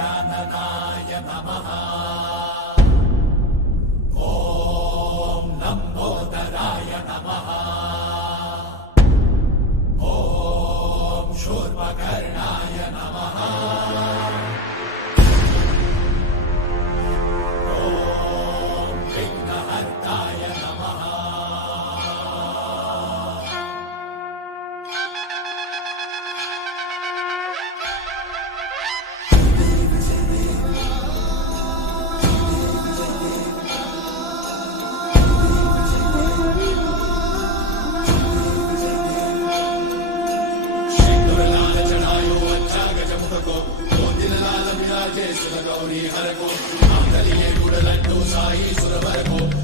गजाननाय नमः। ॐ लम्बोदराय नमः। ॐ शूर्पकर्णाय नमः। ॐ विघ्नहर्ताय नमः। गौरी हर को, आंगलिये गुड़ लड्डू साई सुरवर को।